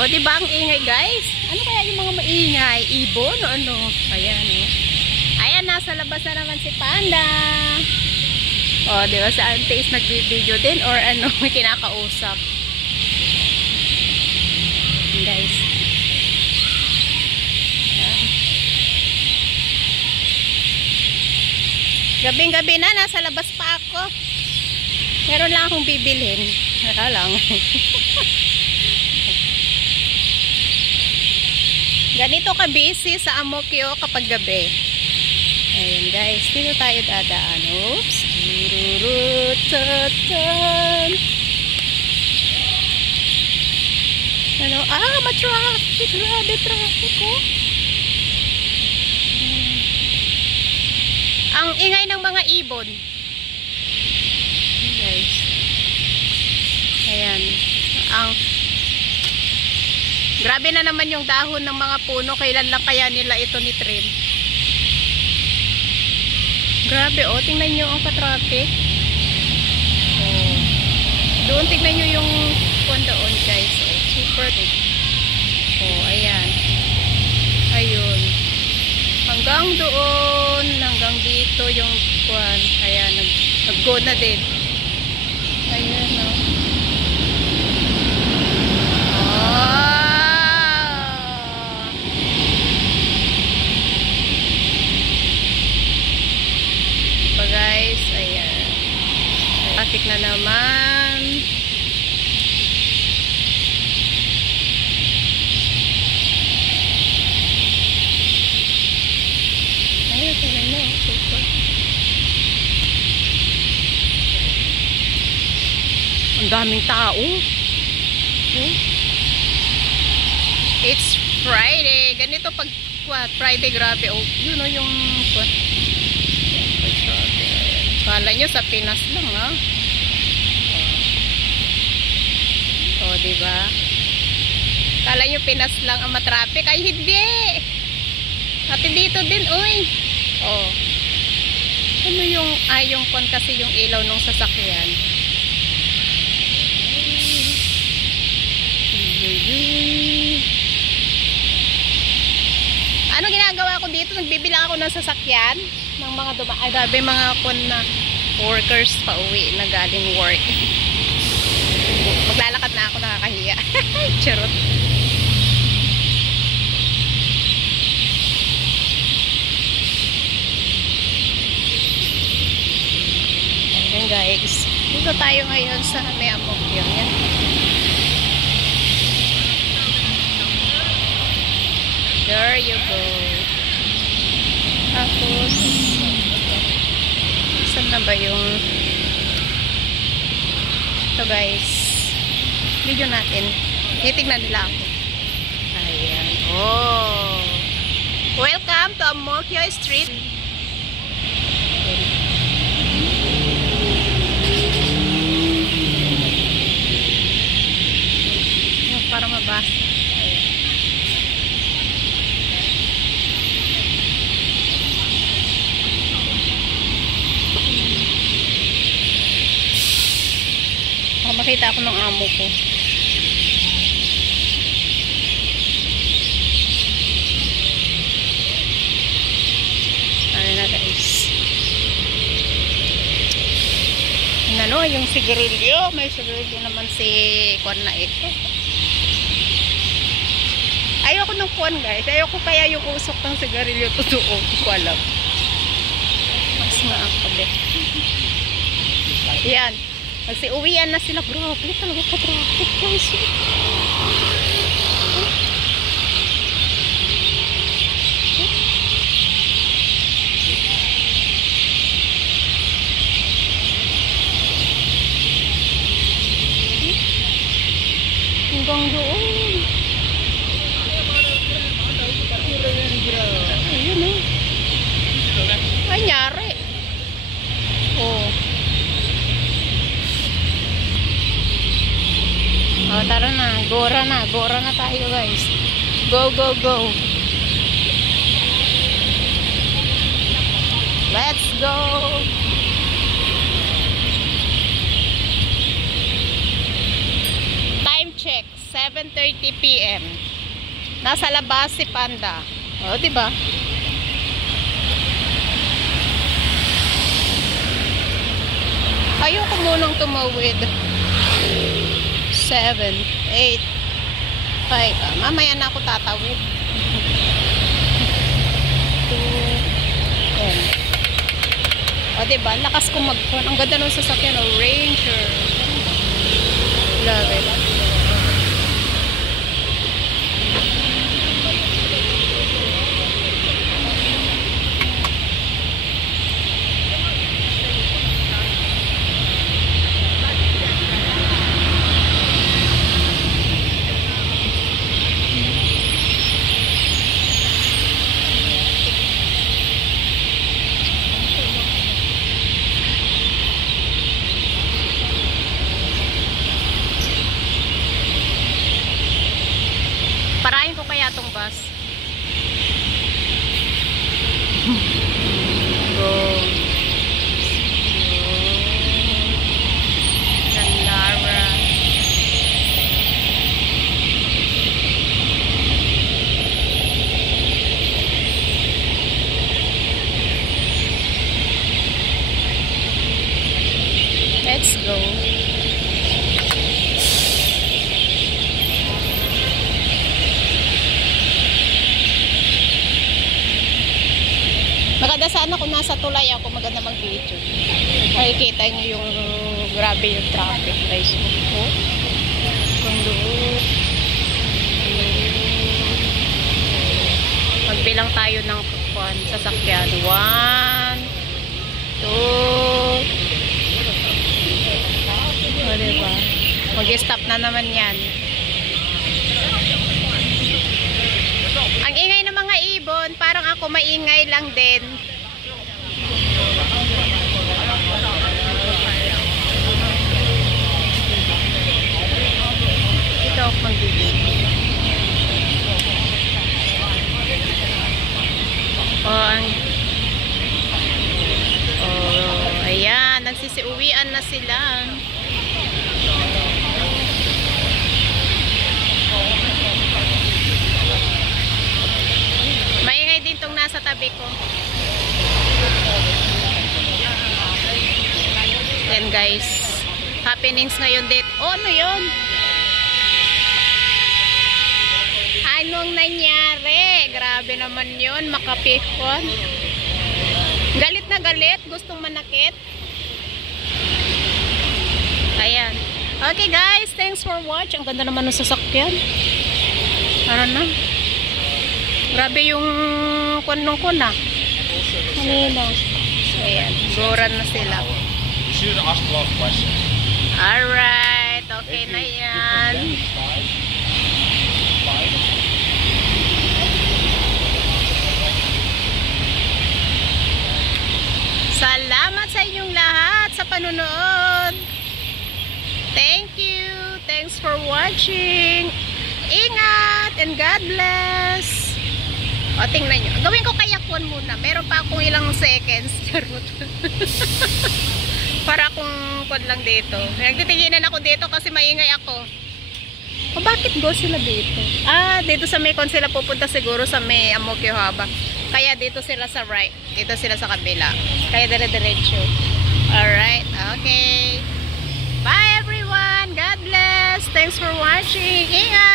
O, diba ang ingay, guys? Ano kaya yung mga maingay? Ibon o ano? Ayan, o. Ayan, nasa labas na naman si Panda. O, diba sa auntie is nagbibideo din or ano, may kinakausap. Guys. Ayan. Gabing-gabi na, nasa labas pa ako. Meron lang akong bibilhin. Wala lang. Ganito ka-busy sa Amokyo kapag gabi. Ayan guys, dito tayo dadaan. Oops. Ano? Ma-traffic. Grabe traffic oh. Ang ingay ng mga ibon. Ayan guys. Ayan. Grabe na naman yung dahon ng mga puno. Kailan lang kaya nila ito ni-trim? Grabe, oh. Tingnan nyo ang ka-traffic. Oh. Doon, tingnan nyo yung kuwan doon, guys. Oh, super big. Oh, ayan. Ayun. Hanggang doon, hanggang dito yung kuwan. Ayan, nag-go na din. Ayan, oh. Guys, ayan. Traffic na naman. Ayun, tingnan nyo. Super. Ang daming tao. It's Friday. Ganito pag Friday, grabe. Oh, yun o yung kala nyo sa Pinas lang ha. Oh, diba? Kala nyo Pinas lang ang matraffic. Ay hindi. At dito din, uy. Oh. Ano yung, yung kon kasi yung ilaw ng sasakyan. Ano ginagawa ko dito? Nagbibilang ako ng sasakyan ng mga dabi mga kon na workers pa uwi na galing work. Maglalakad na ako, nakakahiya. Charot. Ayan guys, dito tayo ngayon sa Amokyo. Yan. There you go. Tapos saan na ba yung ito guys, video natin, titignan nila ako. Ayan, oh, welcome to Amokyo Street. Para mabasa. Makita ako ng amo ko. Ano na guys. Ano yung sigarilyo? May sigarilyo naman si Kwan na ito. Ayoko ng Kwan guys. Ayoko kaya yung usok ng sigarilyo. Totoo. Hindi ko alam. Mas maakabit. Yan. Kasi uwian na sila. Grabe talaga ka-traffic guys. Hanggang doon. Ayun o. Ay, nyari. Oh. Oh, tara na. Gora na. Gora na tayo guys. Go, go, go. Let's go. Time checks. 7:30 PM. Nasa labas si Panda. O, diba? Ayoko munang tumawid. 7, 8, 5. Mamaya na ako tatawid. 2, 10. O, diba? Lakas ko mag-phone. Ang ganda ng sasakyan. O, Ranger. Love it. Parahin ko kaya tong bus. Go. Lara. Let's go. Maganda sana kung nasa tulay ako, maganda mag-video. Makikita nyo yung grabe yung traffic, guys. Oh. Magbilang tayo ng sasakyan. 1, 2. O, diba? Mag-stop na naman yan. Ang ingay ng mga ibon, parang ako maingay lang din. Ito ako magbibig. Ayan, nagsisiuwian na sila. Nasa tabi ko. Yan guys. Happenings ngayon dito. Oh, ano yun? Anong nangyari? Grabe naman yun. Makapikon. Galit na galit. Gustong manakit. Ayan. Okay guys. Thanks for watching. Ang ganda naman ng sasakyan. Ano na? Grabe yung kunong-kun na. Kanina. Ayan. Goran na sila. Alright. Okay na yan. Salamat sa inyong lahat sa panunood. Thank you. Thanks for watching. Ingat and God bless. O, tingnan nyo. Gawin ko kayak 1 muna. Meron pa akong ilang seconds. Para akong kod lang dito. Nagtitinginan ako dito kasi maingay ako. O, bakit go sila dito? Ah, dito sa may kon sila pupunta siguro sa may Amokyohaba. Kaya dito sila sa right. Dito sila sa kabila. Kaya dire-diretso. Alright. Okay. Bye everyone. God bless. Thanks for watching. Ingat.